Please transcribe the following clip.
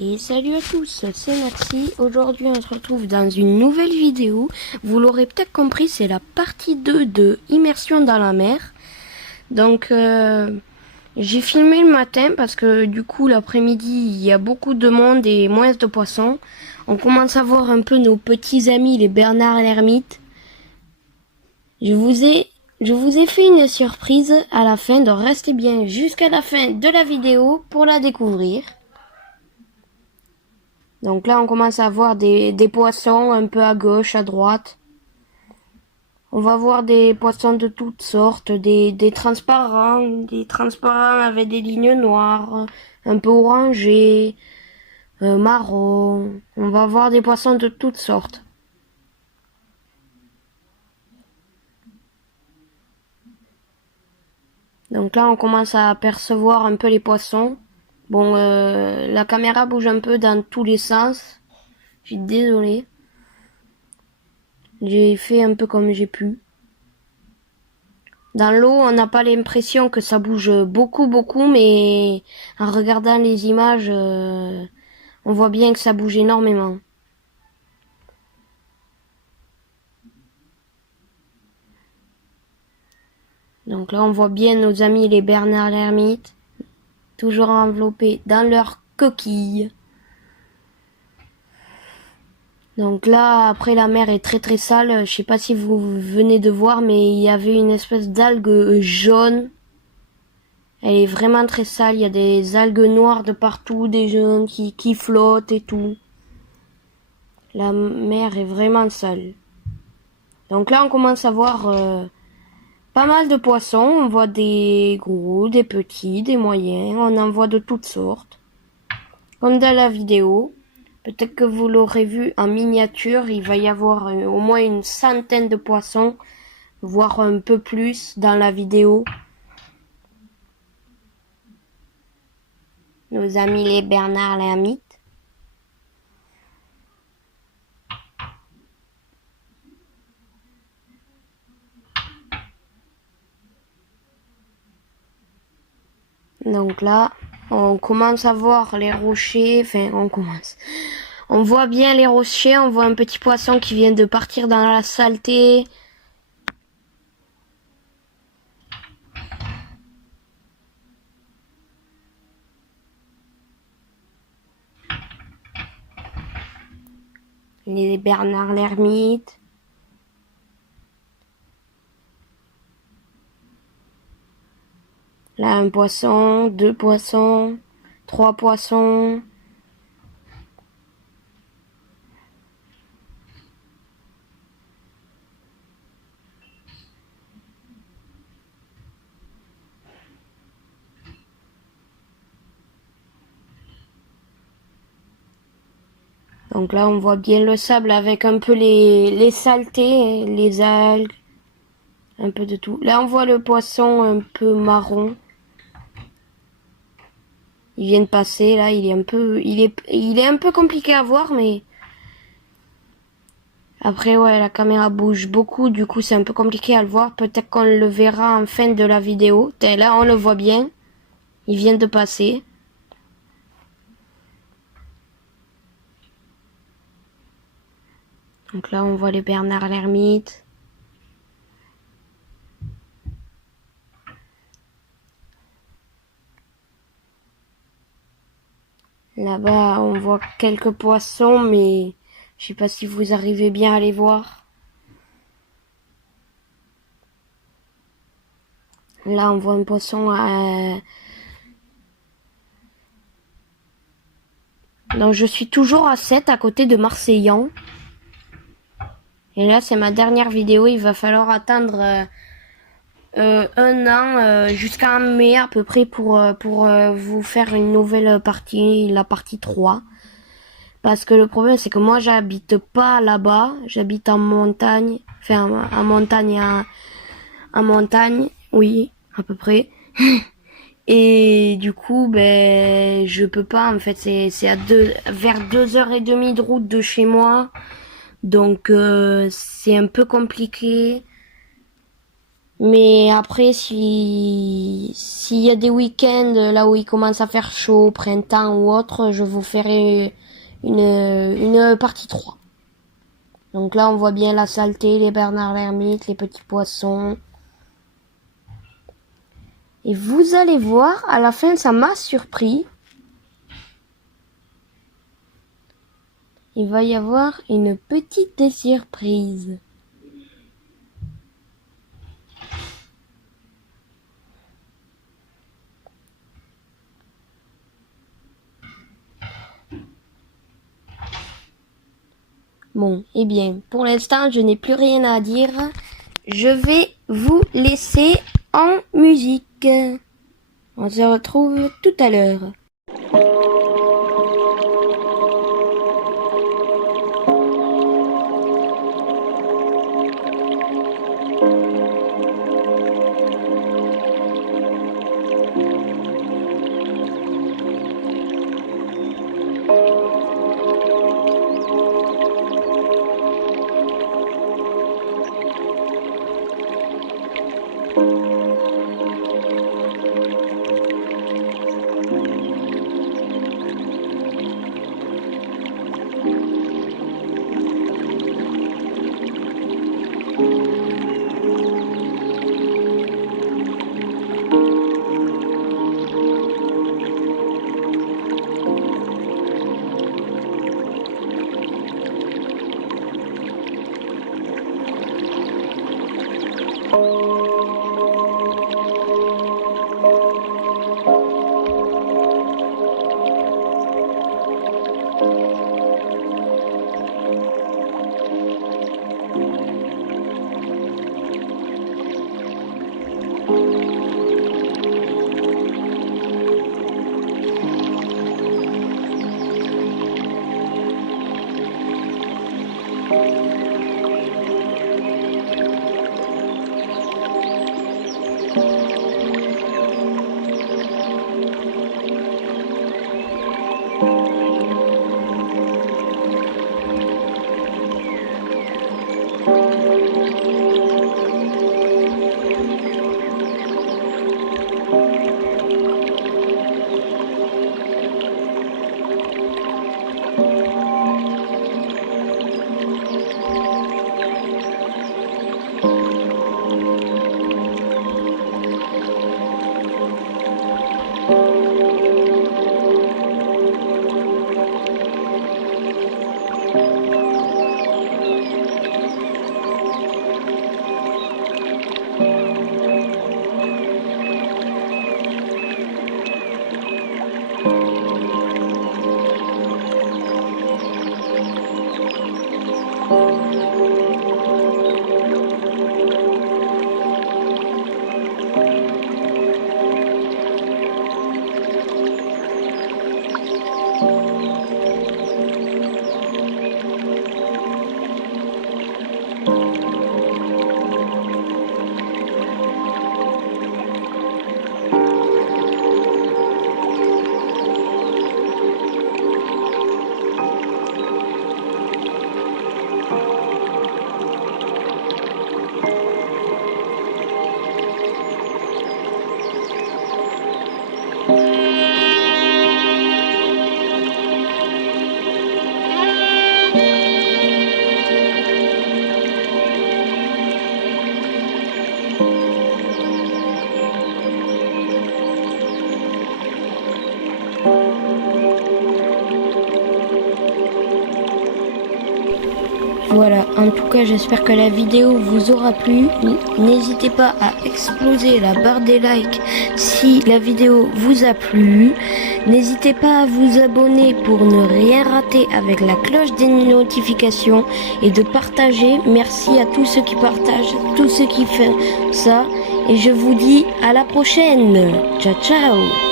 Et salut à tous, c'est Maxi. Aujourd'hui on se retrouve dans une nouvelle vidéo. Vous l'aurez peut-être compris, c'est la partie 2 de Immersion dans la mer. Donc j'ai filmé le matin parce que du coup l'après-midi il y a beaucoup de monde et moins de poissons. On commence à voir un peu nos petits amis les Bernard l'ermite. Je vous ai fait une surprise à la fin, donc restez bien jusqu'à la fin de la vidéo pour la découvrir. Donc là, on commence à voir des poissons un peu à gauche, à droite. On va voir des poissons de toutes sortes, des transparents avec des lignes noires, un peu orangés, marron. On va voir des poissons de toutes sortes. Donc là, on commence à apercevoir un peu les poissons. Bon, la caméra bouge un peu dans tous les sens. Je suis désolée. J'ai fait un peu comme j'ai pu. Dans l'eau, on n'a pas l'impression que ça bouge beaucoup, mais en regardant les images, on voit bien que ça bouge énormément. Donc là, on voit bien nos amis les Bernard l'ermite, toujours enveloppés dans leur coquille. Donc là, après, la mer est très sale. Je sais pas si vous venez de voir, mais il y avait une espèce d'algue jaune. Elle est vraiment très sale. Il y a des algues noires de partout, des jaunes qui flottent et tout. La mer est vraiment sale. Donc là, on commence à voir pas mal de poissons. On voit des gros, des petits, des moyens. On en voit de toutes sortes. Comme dans la vidéo. Peut-être que vous l'aurez vu en miniature. Il va y avoir au moins une centaine de poissons. Voire un peu plus dans la vidéo. Nos amis les Bernard l'ermite. Donc là, on commence à voir les rochers. Enfin, on voit bien les rochers. On voit un petit poisson qui vient de partir dans la saleté. Les Bernard l'ermite. Là, un poisson, deux poissons, trois poissons. Donc là, on voit bien le sable avec un peu les saletés, les algues, un peu de tout. Là, on voit le poisson un peu marron. Il vient de passer, là, il est un peu compliqué à voir, mais après, ouais, la caméra bouge beaucoup, du coup, c'est un peu compliqué à le voir. Peut-être qu'on le verra en fin de la vidéo. Là, on le voit bien. Il vient de passer. Donc là, on voit les Bernard l'ermite. Là-bas, on voit quelques poissons, mais je sais pas si vous arrivez bien à les voir. Là, on voit un poisson Donc, je suis toujours à 7 à côté de Marseillan. Et là, c'est ma dernière vidéo. Il va falloir attendre un an jusqu'à mai à peu près pour vous faire une nouvelle partie, la partie 3. Parce que le problème, c'est que moi, j'habite pas là-bas. J'habite en montagne. Enfin, en montagne, oui, à peu près. Et du coup, ben, je peux pas. En fait, c'est vers 2h30 de route de chez moi. Donc, c'est un peu compliqué. Mais après, s'il y a des week-ends là où il commence à faire chaud, printemps ou autre, je vous ferai une partie 3. Donc là, on voit bien la saleté, les Bernard l'ermite, les petits poissons. Et vous allez voir, à la fin, ça m'a surpris. Il va y avoir une petite surprise. Bon, eh bien, pour l'instant, je n'ai plus rien à dire. Je vais vous laisser en musique. On se retrouve tout à l'heure. Voilà, en tout cas j'espère que la vidéo vous aura plu. N'hésitez pas à exploser la barre des likes si la vidéo vous a plu. N'hésitez pas à vous abonner pour ne rien rater avec la cloche des notifications et de partager. Merci à tous ceux qui partagent, tous ceux qui font ça. Et je vous dis à la prochaine. Ciao ciao.